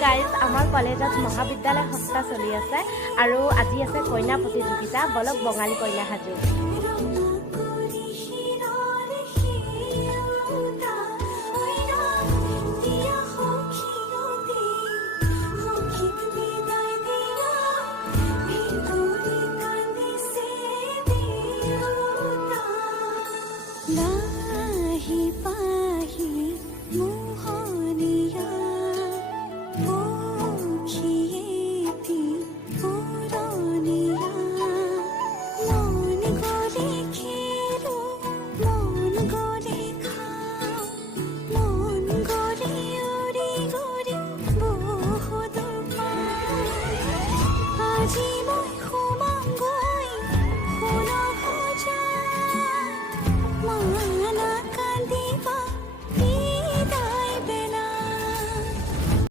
guys আমাৰ কলেজত মহাবিদ্যালয় সপ্তাহ চলি আছে আৰু আজি আছে কইনা প্ৰতিযোগিতা বলক বঙালী কইনা সাজু जी